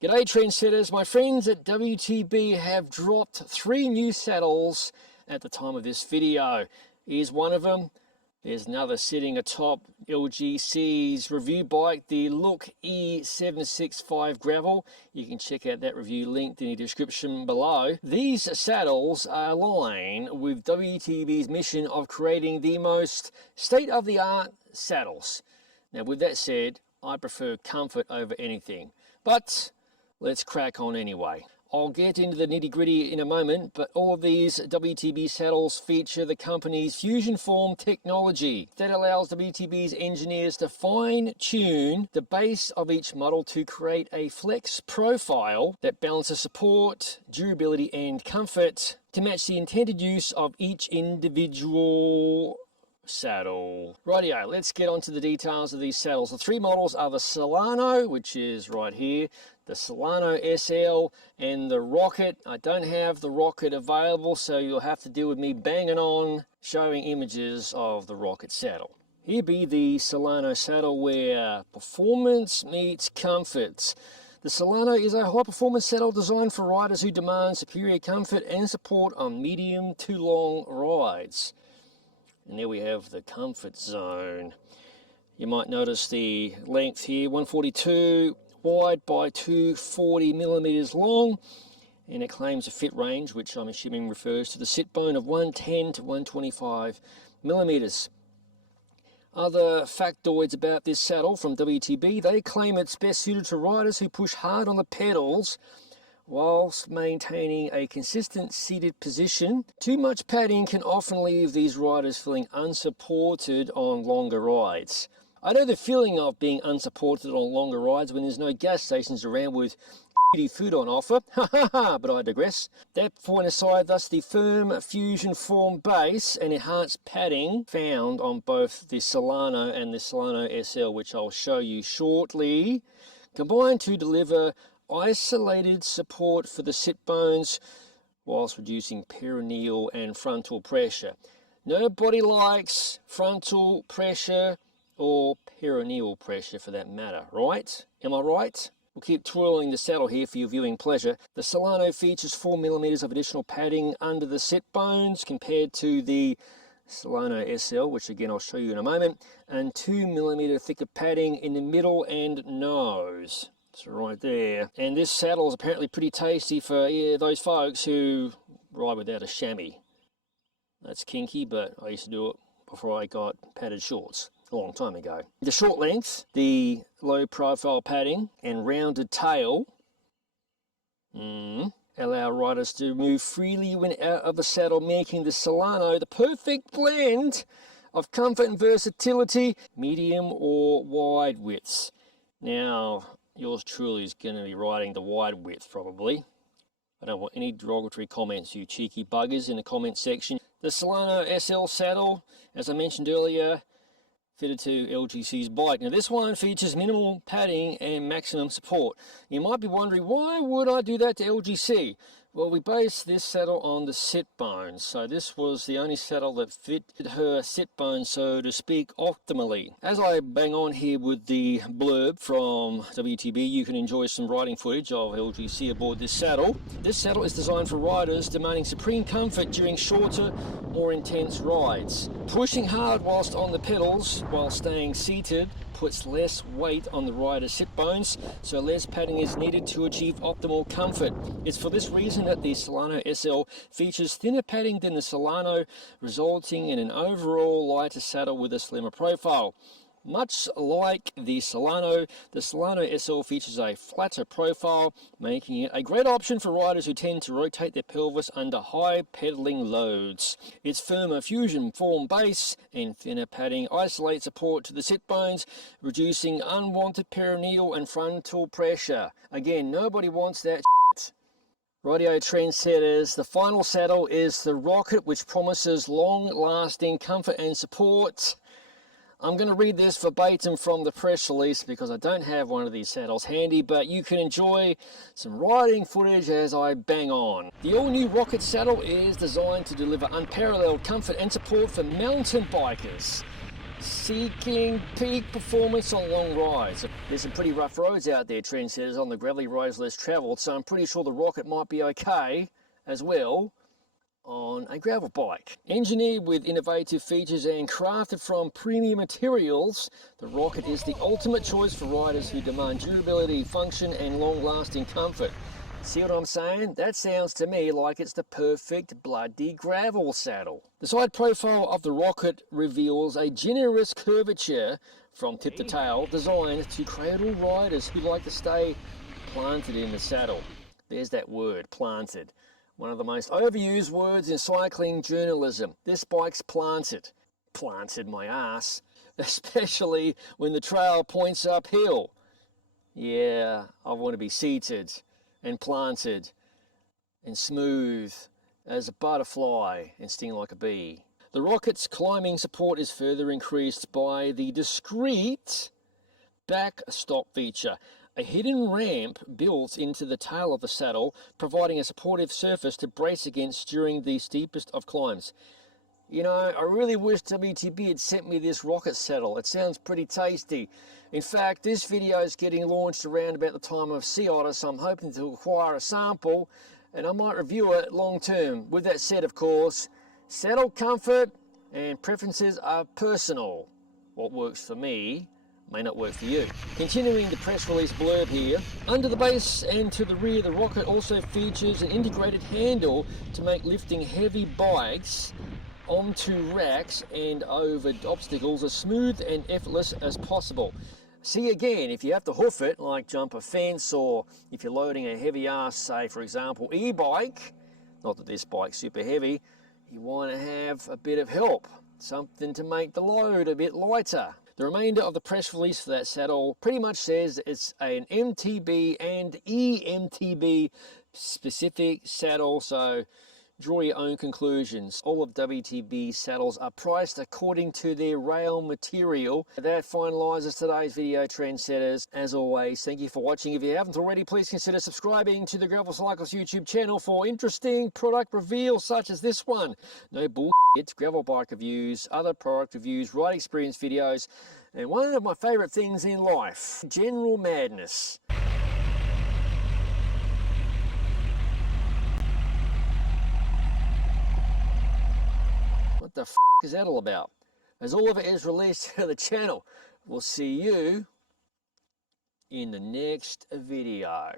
G'day trendsetters, my friends at WTB have dropped 3 new saddles at the time of this video. Here's one of them. There's another sitting atop LGC's review bike, the Look E765 Gravel. You can check out that review linked in the description below. These saddles are aligned with WTB's mission of creating the most state-of-the-art saddles. Now with that said, I prefer comfort over anything, but let's crack on anyway. I'll get into the nitty-gritty in a moment, but all of these WTB saddles feature the company's Fusion Form technology that allows WTB's engineers to fine-tune the base of each model to create a flex profile that balances support, durability and comfort to match the intended use of each individual saddle. Rightio, let's get on to the details of these saddles. The 3 models are the Solano, which is right here, the Solano SL, and the Rocket. I don't have the Rocket available, so you'll have to deal with me banging on showing images of the Rocket saddle. Here be the Solano saddle where performance meets comfort. The Solano is a high-performance saddle designed for riders who demand superior comfort and support on medium to long rides. And there we have the comfort zone. You might notice the length here, 142 wide by 240 millimeters long, and it claims a fit range, which I'm assuming refers to the sit bone of 110 to 125 millimeters. Other factoids about this saddle from WTB, they claim it's best suited to riders who push hard on the pedals whilst maintaining a consistent seated position. Too much padding can often leave these riders feeling unsupported on longer rides. I know the feeling of being unsupported on longer rides when there's no gas stations around with shitty food on offer, but I digress. That point aside, thus the firm Fusion Form base and enhanced padding found on both the Solano and the Solano SL, which I'll show you shortly, combine to deliver isolated support for the sit bones whilst reducing perineal and frontal pressure. Nobody likes frontal pressure or perineal pressure for that matter, right? Am I right? We'll keep twirling the saddle here for your viewing pleasure. The Solano features 4 millimeters of additional padding under the sit bones compared to the Solano SL, which again I'll show you in a moment, and 2 millimeter thicker padding in the middle and nose. So right there. And this saddle is apparently pretty tasty for those folks who ride without a chamois. That's kinky, but I used to do it before I got padded shorts a long time ago. The short length, the low profile padding and rounded tail allow riders to move freely when out of the saddle, making the Solano the perfect blend of comfort and versatility, medium or wide widths. Now, yours truly is going to be riding the wide width probably. I don't want any derogatory comments, you cheeky buggers, in the comment section. The Solano SL Saddle, as I mentioned earlier, fitted to LGC's bike. Now this one features minimal padding and maximum support. You might be wondering, why would I do that to LGC? Well, we based this saddle on the sit bones, so this was the only saddle that fitted her sit bone, so to speak, optimally. As I bang on here with the blurb from WTB, you can enjoy some riding footage of LGC aboard this saddle. This saddle is designed for riders demanding supreme comfort during shorter, more intense rides. Pushing hard whilst on the pedals while staying seated puts less weight on the rider's sit bones, so less padding is needed to achieve optimal comfort. It's for this reason that the Solano SL features thinner padding than the Solano, resulting in an overall lighter saddle with a slimmer profile. Much like the Solano SL features a flatter profile, making it a great option for riders who tend to rotate their pelvis under high pedaling loads. Its firmer Fusion Form base and thinner padding isolate support to the sit bones, reducing unwanted perineal and frontal pressure. Again, nobody wants that shit. Rightio trendsetters, the final saddle is the Rocket, which promises long-lasting comfort and support. I'm going to read this verbatim from the press release because I don't have one of these saddles handy, but you can enjoy some riding footage as I bang on. The all-new Rocket Saddle is designed to deliver unparalleled comfort and support for mountain bikers. Seeking peak performance on long rides. There's some pretty rough roads out there, trendsetters, on the gravelly roads less travelled, so I'm pretty sure the Rocket might be okay as well on a gravel bike. Engineered with innovative features and crafted from premium materials, the Rocket is the ultimate choice for riders who demand durability, function and long-lasting comfort. See what I'm saying? That sounds to me like it's the perfect bloody gravel saddle. The side profile of the Rocket reveals a generous curvature from tip to tail, designed to cradle riders who like to stay planted in the saddle. There's that word, planted. One of the most overused words in cycling journalism. This bike's planted. Planted my ass. Especially when the trail points uphill. Yeah, I want to be seated and planted and smooth as a butterfly and sting like a bee. The Rocket's climbing support is further increased by the discreet back stop feature, a hidden ramp built into the tail of the saddle, providing a supportive surface to brace against during the steepest of climbs. You know, I really wish WTB had sent me this Rocket saddle. It sounds pretty tasty. In fact, this video is getting launched around about the time of Sea Otter, so I'm hoping to acquire a sample and I might review it long term. With that said, of course, saddle comfort and preferences are personal. What works for me may not work for you. Continuing the press release blurb here, under the base and to the rear, the Rocket also features an integrated handle to make lifting heavy bikes onto racks and over obstacles as smooth and effortless as possible. See, again, if you have to hoof it, like jump a fence, or if you're loading a heavy ass, say for example e-bike, not that this bike's super heavy, you want to have a bit of help, something to make the load a bit lighter. The remainder of the press release for that saddle pretty much says it's an MTB and EMTB specific saddle, so draw your own conclusions. All of WTB saddles are priced according to their rail material. That finalises today's video, trendsetters. As always, thank you for watching. If you haven't already, please consider subscribing to the Gravel Cyclist YouTube channel for interesting product reveals such as this one. No bullshit, gravel bike reviews, other product reviews, ride experience videos, and one of my favourite things in life, general madness. What the f is that all about? As all of it is released to the channel, we'll see you in the next video.